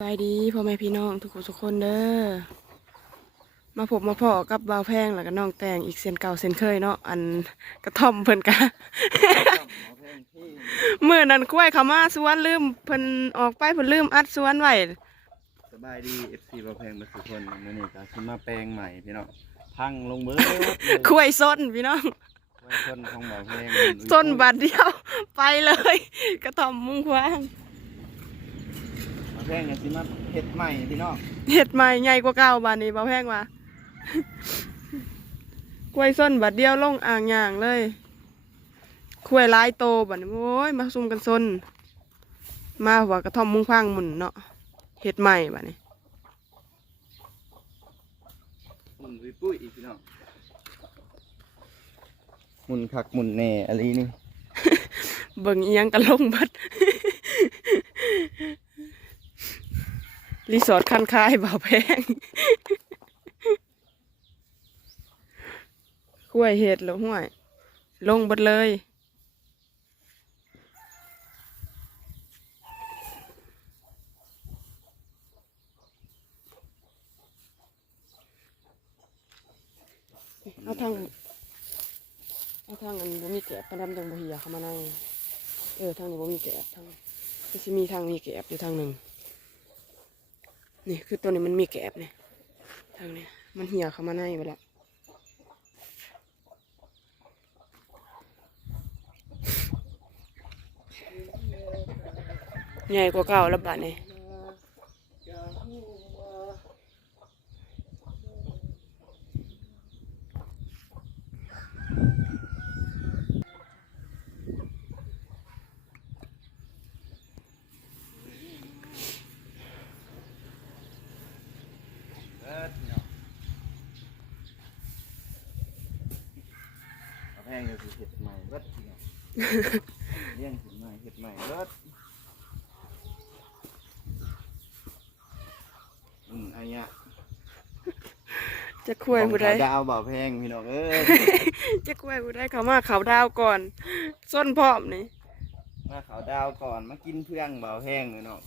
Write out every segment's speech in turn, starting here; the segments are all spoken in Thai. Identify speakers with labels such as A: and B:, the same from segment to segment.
A: สบายดีพ่อแม่พี่น้องทุกคนทุกคนเด้อมาพบมาพอกับบ่าวแพงแล้วก็น้องแตงอีกเส้นเก่าเส้นเคยเนาะอันกระท่อมเพิ่นกะเมื่อนั้นกล้วยเขามาสวนลืมเพิ่นออกไปเพิ่นลืมอัดสวนไว้
B: สบายดี FC บ่แพงมาสุคนมื้อนี้ก็สิมาแปลงใหม่พี่น้องพังลงเบิดเลย
A: กล้วยส้นพี่น้อง
B: ไว้ต้นของบ่แพง
A: ส้นบาดเดียวไปเลย กระท่อมมุงควาง
B: บ่ แพงก็สิมาเฮ็ดใหม่พี่น้อง
A: เห็ดใหม่ใหญ่กว่าเก่าบานนี้บ่าวแพงว่ากล้วยส้นบาดเดียวลงอ่างย่างเลยกล้วยหลายโตบัดนี้โอ้ยมาซุ่มกันส้นมาหัวกระท่อมมุงพังหมุนเนาะเห็ดใหม่บัดนี้
B: หมุนปุ้ยปุ้ยอีกพี่น้องหมุนคักหมุนแหน่อะไรนี่
A: เบิ่งอีหยังกันลงบัด รีสอร์ทคันคายบ่าแพงกล้วยเห็ดแล้วห้วย ลงบัดเลยเอาทางเอาทางอันบ่มีแกบปานดำจังบ่เหียเข้ามาในเออทางนี้บ่มีแกบทางมันสิมีทางมีแกบอยู่ทางหนึ่ง นี่คือตัวนี้มันมีแกลบเนี่ยทางนี้มันเหี่ยเข้ามาในไปแล้วใหญ่กว่าเก่าแล้วบาดนี้
B: เบิดพี่น้องบ่แพงก็สิเฮ็ดใหม่เบิดพี่น้อง เลี้ยงขึ้นใหม่เฮ็ดใหม่เบิดอืมอันเนี้ย
A: จะคุยผู้ใด
B: ของเขาดาวบ่แพงพี่น้องเอ้ย
A: จะคุยผู้ใดเขามาเขาดาวก่อนส้นพร้อมนี่
B: มาเขาดาวก่อนมากินเพื่องเบาแห้งเลยเนาะ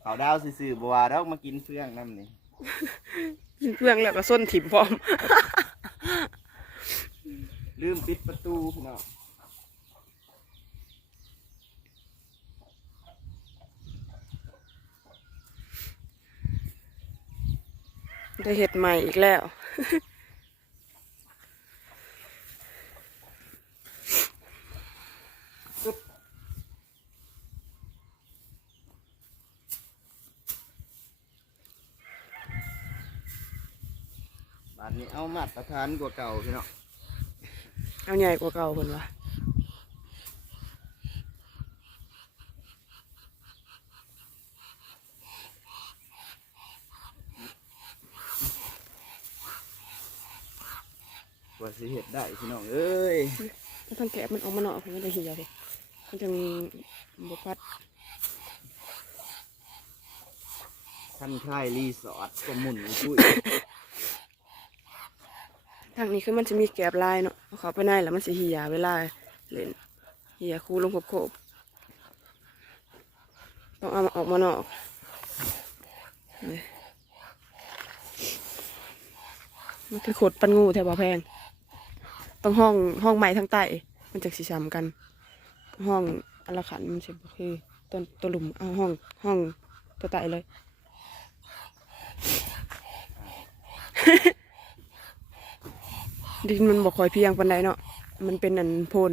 B: เขาดาวซื่อๆบัวาดอกมากินเพื่องน้ำนี่
A: กินเพื่องแล้วก็ส้นถิ่มพร้อม
B: ลืมปิดประตูพี่น้อง
A: ได้เห็ดใหม่อีกแล้ว
B: บานนี้เอามาตรฐานกว่าเก่าพี่น้อง
A: เอาใหญ่กว่าเก่าคนวะ
B: ว่าสิเห็ดได้พี่น้องเอ้ย
A: ถ้าท่านแกะมันออกมาเนาะผมไม่ได้เหี่ยวเลยมันจะมีบพัด
B: ท่านค่ายรีสอร์ทก็หมุนปุ้ย
A: ทางนี้คือมันจะมีแกบลายเนาะเอาเขาไปในแล้วมันจะเหี่ยเวลาเล่นเหี่ยคูลงโคบๆต้องเอามาออกมานอกนี่มันคือขดปันงูแถวบ่อแพง ต้องห้องห้องใหม่ทั้งใต้มันจะสีช้ำกัน ห้องอลขันมันใช่คือต้นตัวหลุมเอาห้องห้องตัวใต้เลย ดินมันบอกคอยเพียงปันไดเนาะมันเป็นอันโพน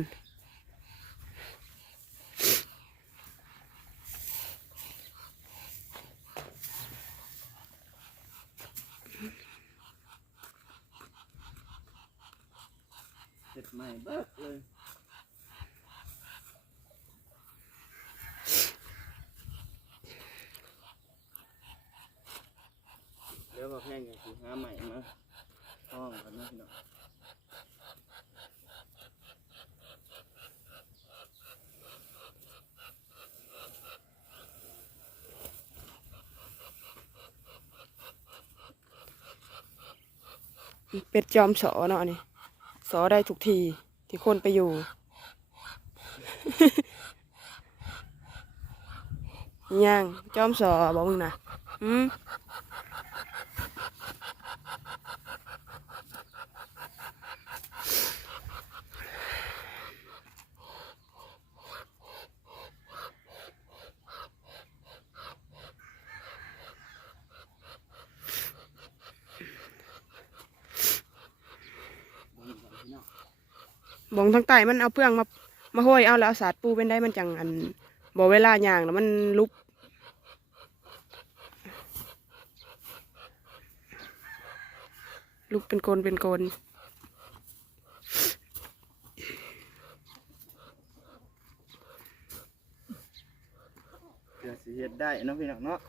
B: ใหม่เบิดเลยเดี๋ยวบ่แพงก็สิหาใหม่มาห้องกันนะพี่น้อง
A: เป็ดจอมสอเนาะอันนี่ สอได้ทุกทีที่คนไปอยู่ย่างจอมสอบอกมึงนะอืม บองทางใต้มันเอาเพื่องมามาห้อยเอาแล้วเอาสาดปูเป็นได้มันจังอันบ่เวลาย่างแล้วมันลุกลุกเป็นโกนเป็นโกน
B: เพื่อสิเฮ็ดได้เนาะพี่น้องเนาะ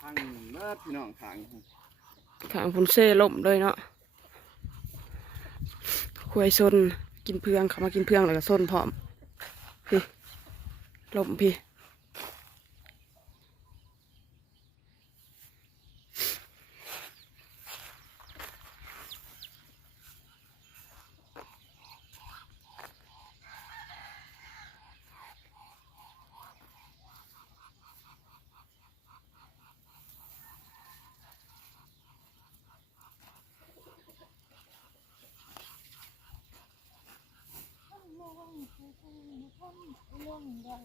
B: ทางเมื่อพี่น้องทาง
A: ขางพุนเซ่ล่มเลยเนาะควยซนกินเพืองเขามากินเพืองแล้วก็ซนพร้อมพี่ล่มพี่ คงคงลงได้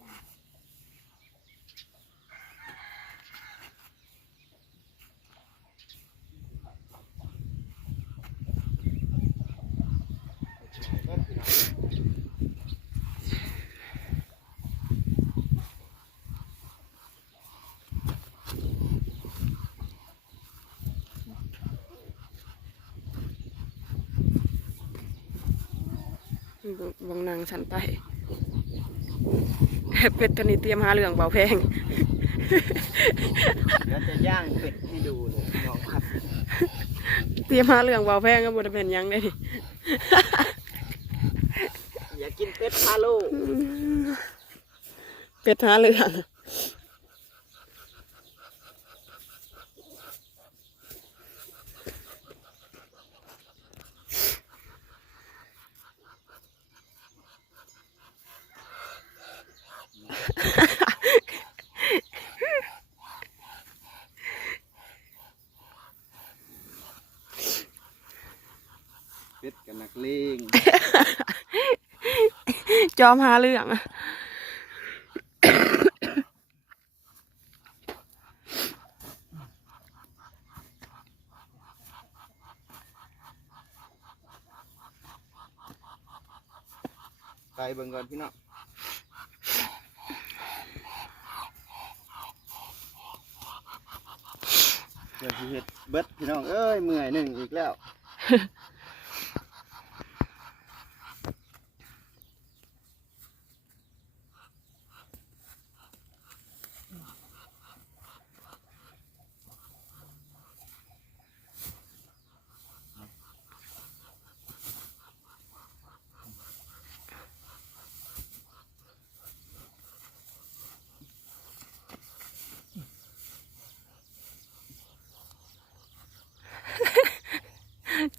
A: บางนางสันไตเป็ดตัวนี้เตรียมหาเรื่องเบาแพง
B: แล้วจะย่างเป็ดให้ดูเลยน้องครับ
A: เตรียมหาเรื่องเบาแพงก็บ่ได้เป็นยังได้ดิ
B: อย่ากินเป็ดพาลูก
A: เป็ดหาเรื่อง
B: เป็ดกับนักเลง
A: จอมหาเรื่องอะ
B: ไปเบิ่งก่อนพี่น้องเดี๋ยวสิเฮ็ดเบิดพี่น้องเอ้ยเมื่อยหนึ่งอีกแล้ว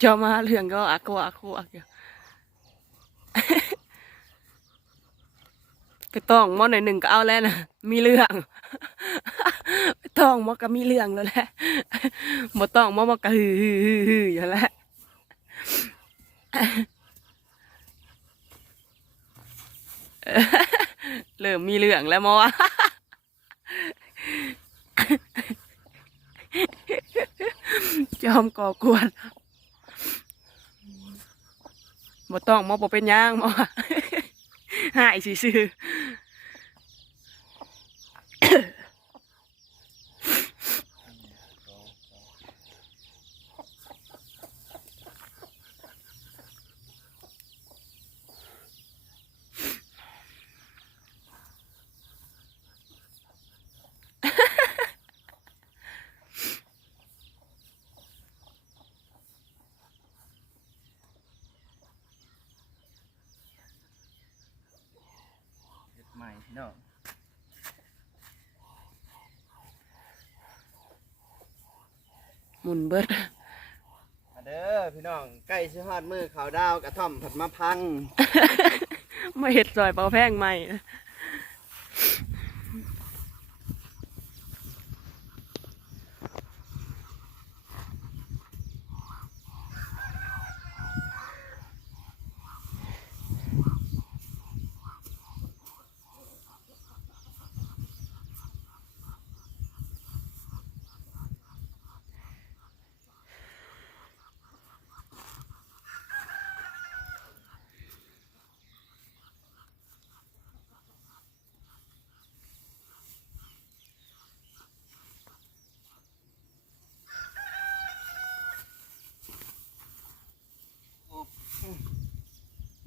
A: จอมาเรื่องก็อักกวอักกวอักอยู่ไปต้องมอหน่อยหนึ่งก็เอาแล้วนะมีเรื่องไปต้องมอก็มีเรื่องแล้วแหละมอต้องมอมาก็ฮือฮือฮือฮืออยู่แล้วเริ่มมีเรื่องแล้วมอจอมก่อกวน บ่ต้องหมอบ่เป็นย่างหมอหายซื่อๆ
B: เฮ็ดใหม่พี่ น้อง
A: หมุนเบิด
B: เด้อพี่น้องใกล้ชิฮอดมือเขาดาวกระท่อมผัดมะพัง
A: มาเห็ดซอยเปาแพงใหม่นะ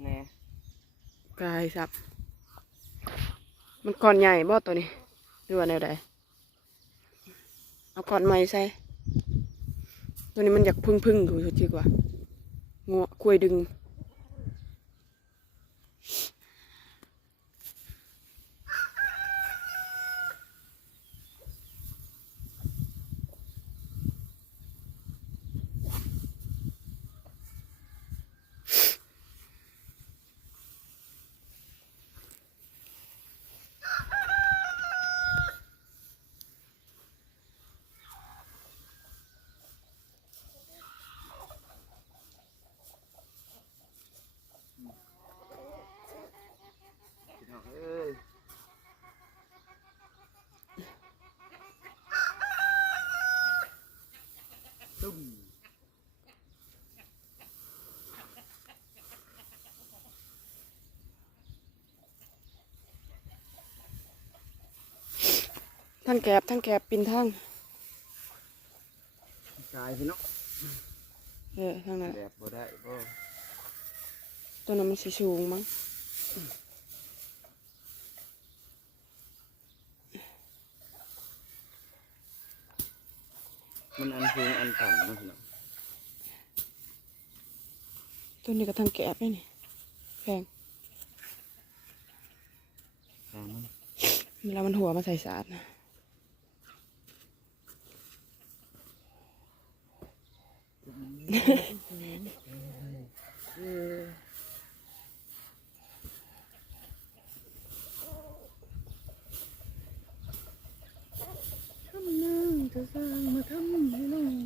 B: แน่
A: กายสับ มันก่อนใหญ่บ่ตัวนี้หรือว่าแนวใดเอาก่อนใหม่ใส่ตัวนี้มันอยากพึ่งพึ่งดูสุดที่กว่างัวคุยดึง
B: พี่น้องเอ้ยตุ้ม
A: ทั้งแกบทั้งแกบปินทั้ง
B: กายพี่น้อง
A: เออทั้งนั้น
B: แบบบ่ได้บ่
A: ตัวนั้นมันสีสูงมั้ง
B: มันอันสูงอันต่ำเนาะพี่น้อง
A: ตัวนี้ก็ทั้งแกบนี่นี่แพง
B: ทางมัน
A: เวลามันหัวมาใส่สาดนะ ทำนั่งจะสร้างมาทำให้น้อง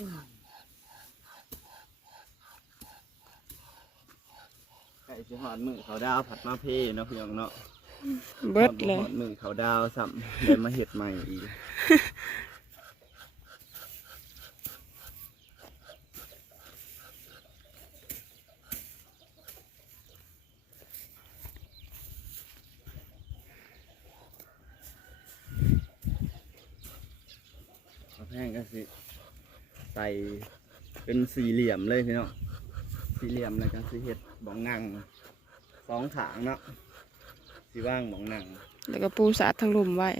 A: ได้เจ้าสนา
B: จักสิเอาตัวใดพี่น้องไก่สิหอดมือเขาดาวผัดมาเพเนาะพี่น้องเนาะ
A: เบิดเลย
B: หอดมือเขาดาวซ้ำเลยมาเห็ดใหม่อีกเอาแพงก็สิใส่เป็นสี่เหลี่ยมเลยพี่น้องสี่เหลี่ยมแล้วก็สิเห็ดบ้องนั่งสองขางเนาะสิว่างบ้องนั่ง
A: แล้วก็ปูสาดทั้งลุมไว้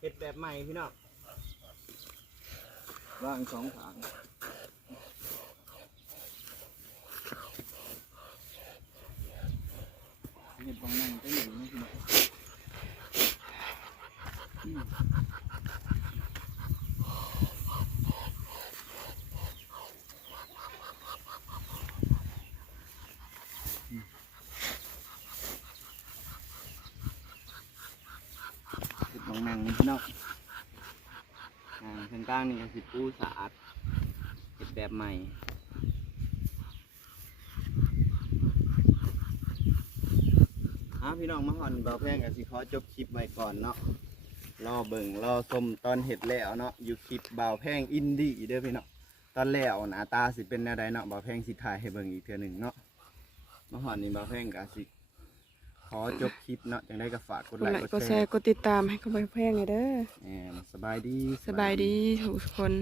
B: เห็ดแบบใหม่พี่น้องว่างสองขางเห็ดบ้องนั่งก็อยู่นี่พี่น้องเห็ดบ้อง นี่พี่น้องอ่าทางกลางนี่ก็คือปูสะอาดเก็บแบบใหม่อาพี่น้องมาหอนเบาแพงกับสิขอจบคลิปไว้ก่อนเนาะรอเบิ่งรอชมตอนเห็ดแล้วเนาะอยู่คลิปเบาแพงอินดี้เด้อพี่น้องตอนแล้วหน้าตาสิเป็นแนวใดเนาะเบาแพงสิถ่ายให้เบิ่งอีกเทื่อหนึ่งเนาะมาหอนนี่เบาแพงกับสิ ขอจบคลิปเนาะจังได้ก็ฝากกด
A: กด
B: ไล
A: ไล
B: ค์
A: ค์
B: ก
A: ก
B: ด
A: ด
B: แช
A: แชร์
B: ร์
A: กดติดตามให้เขาไปแพงเลยเด้อ
B: แหมสบายดี
A: สบายดีทุกคน